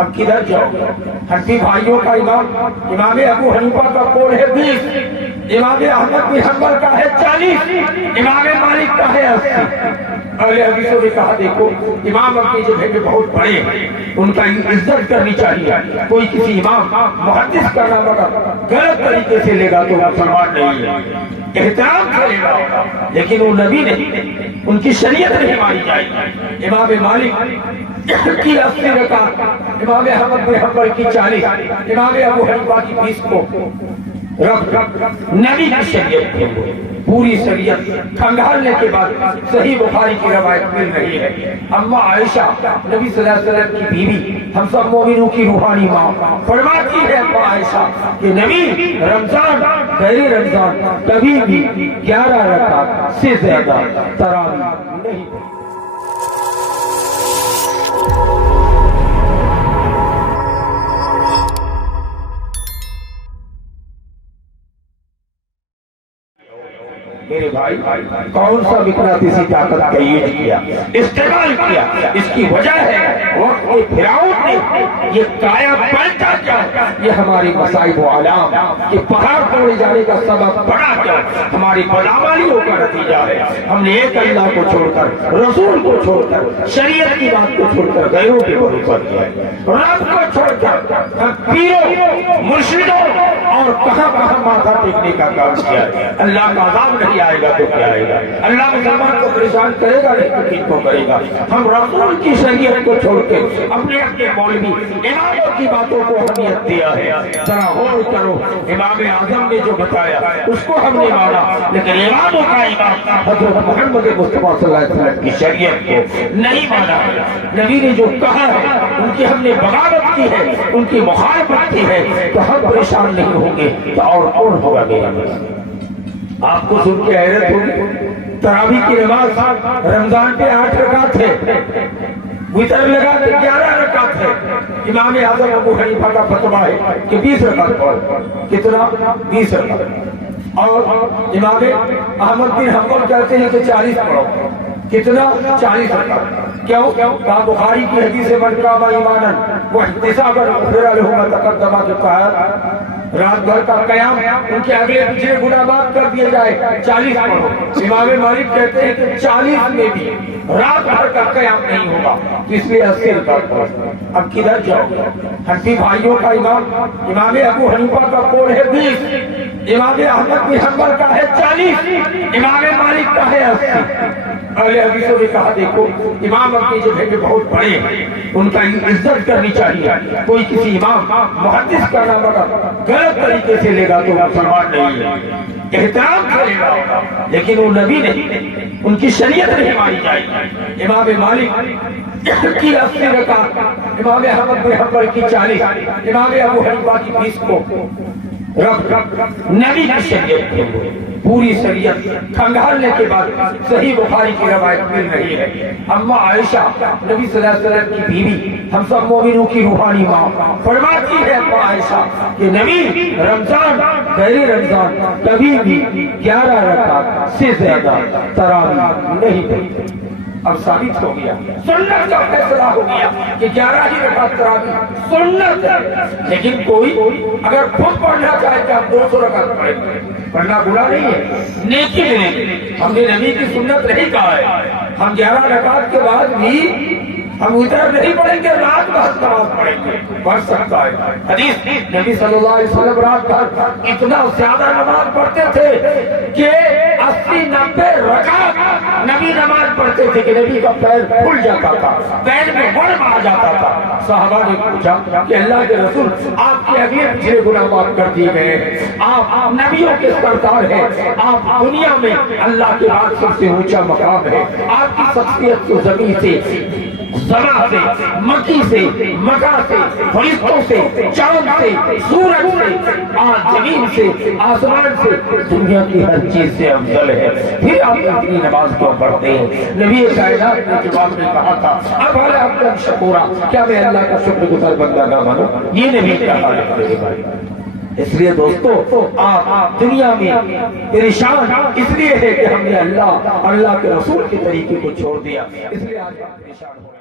اب کدھر جاؤ؟ حنفی بھائیوں کا امام ابو حنیفہ کا قول ہے 20، امام احمد بن حنبل کا ہے 40، امام مالک کا ہے 80۔ اہل حدیثوں نے کہا دیکھو امام اپنی جگہ پہ بہت بڑے ہیں، ان کا عزت کرنی چاہیے، کوئی کسی امام محدث کا نام اگر غلط طریقے سے لے گا تو مسلمان نہیں ہے، احترام کرے گا، لیکن وہ نبی نہیں، ان کی شریعت نہیں مانی جائے گی۔ امام مالک کی 80 رکعت، امام احمد بن حنبل کی 40، امام ابو حنیفہ کی 20 کو رب نبی کی شریعت کے پوری شریعت کھنگالنے کے بعد صحیح بخاری کی روایت مل رہی ہے، اما عائشہ نبی صلی اللہ علیہ وسلم کی بیوی، ہم سب مومنوں کی روحانی ماں، فرماتی ہے اما عائشہ کہ نبی رمضان غیر رمضان کبھی بھی 11 رکعت سے زیادہ تراویح نہیں پڑھی۔ میرے بھائی کون سا مقناطیسی طاقت کا یوز کیا، استعمال کیا، اس کی وجہ ہے وقت کے فرعون نے یہ کایا پلٹا کیا، یہ ہماری مصائب و علام کہ پہاڑ توڑے جانے کا سبب بڑا کیا ہماری بدعمالیوں کا نتیجہ ہے۔ ہم نے ایک اللہ کو چھوڑ کر، رسول کو چھوڑ کر، شریعت کی بات کو چھوڑ کر غیروں کے بھروسہ کیا ہے، رب کو چھوڑ کر ہم پیروں مرشدوں اور کہاں ماتھا ٹیکنے کا کام کیا ہے۔ اللہ کا عذاب نہیں آئے گا تو کیا آئے گا؟ اللہ مسلمان کو پریشان کرے گا نہیں تو کس کو کرے گا؟ ہم رسول کی شریعت کو چھوڑ کے اپنے مولوی اماموں کی باتوں کو اہمیت دیا ہے۔ ذرا غور کرو، امام اعظم نے جو بتایا اس کو ہم نے مانا، لیکن اماموں کا امام حضرت محمد مصطفیٰ صلی اللہ علیہ وسلم کی شریعت کو نہیں مانا۔ نبی نے جو کہا ہے ان کی ہم نے بغاوت کی ہے، ان کی مخالفت کی ہے، تو ہم پریشان نہیں ہوں گے تو اور کون ہوگا میرا مطلب؟ آپ کو سن کے حیرت ہوگی، تراویح کی نماز رمضان پہ 8 رکعت ہے، وتر لگا کے 11 رکعت ہے۔ امام اعظم ابو حنیفہ کا فتویٰ ہے کہ 20 رکعت پڑھو، کتنا؟ 20 رکعت۔ اور امام احمد بن حنبل کہتے ہیں کہ 40 پڑھو، کتنا؟ 40 رکعت۔ کیوں؟ کہا بخاری کی حدیث من قام ایمانا واحتسابا غفر له ما تقدم کے تحت رات بھر کا قیام ان کے اگلے پچھلے گناہ معاف کر دیے جائے، 40 پڑھو۔ امام مالک کہتے ہیں کہ 40 میں بھی رات بھر کا قیام نہیں ہوگا، تو اس لیے 80 رکعت پڑھو۔ اب کدھر جاؤ؟ حنفی بھائیوں کا امام ابو حنیفہ کا قول ہے 20، امام احمد بن حنبل کا ہے 40، امام مالک کا ہے 80۔ اہل حدیثوں نے کہا دیکھو امام اپنی جگہ پہ بہت بڑے ہیں، ان کا عزت کرنی چاہیے، کوئی کسی امام محدث کا نام اگر غلط طریقے سے لے گا تو مسلمان نہیں ہے، احترام کرے گا، لیکن وہ نبی نہیں، ان کی شریعت نہیں مانی جائے گی۔ امام مالک کی 80 رکعت، امام احمد بن حنبل کی 40، امام ابو حنیفہ کی 20 کو رب نبی کی شریعت کے پوری شریعت کھنگالنے کے بعد صحیح بخاری کی روایت مل رہی ہے، اما عائشہ نبی صلی اللہ علیہ وسلم کی بیوی، ہم سب مومنوں کی روحانی ماں، فرماتی ہے اما عائشہ کہ نبی رمضان غیر رمضان کبھی بھی 11 رکعت سے زیادہ تراویح نہیں پڑھی۔ اب ثابت ہو گیا، سنت کا فیصلہ ہو گیا کہ 11 ہی رکعت تراویح سنت ہے، لیکن کوئی اگر خود پڑھنا چاہے کہ ہم 200 رکعت پڑھیں، پڑھنا گناہ نہیں ہے، نیکی نہیں، ہم نے نبی کی سنت نہیں کہا ہے۔ ہم 11 رکعت کے بعد بھی ہم ادھر نہیں پڑھیں گے، رات بھر نماز پڑھیں گے، پڑھ سکتا ہے۔ حدیث نبی صلی اللہ علیہ وسلم رات بھر اتنا زیادہ نماز پڑھتے تھے کہ 80-90 رکعت نبی نماز پڑھتے تھے کہ نبی کا پیر پھول جاتا تھا، پیر میں ورم آ جاتا تھا۔ صحابہ نے پوچھا کہ اللہ کے رسول آپ کے اگلے پچھلے گناہ معاف کر دیے گئے، آپ نبیوں کے سردار ہیں، آپ دنیا میں اللہ کے بعد سب سے اونچا مقام ہے، آپ کی شخصیت کو زمین سے، سما سے، مکی سے، مکہ سے، فرشتوں سے، چاند سے، سورج سے، زمین سے، آسمان سے، دنیا کی ہر چیز سے افضل ہے، پھر آپ اپنی نماز کیوں پڑھتے ہیں؟ نبی کائنات نے جواب میں کہا تھا اب ہمارا عبداللہ شکورا، کیا میں اللہ کا شکر گزار بندہ نہ بنوں؟ یہ نبی کا حال ہے۔ اس لیے دوستو آپ دنیا میں پریشان اس لیے ہے کہ ہم نے اللہ کے رسول کے طریقے کو چھوڑ دیا، اس لیے آج آپ پریشان ہو رہے ہیں۔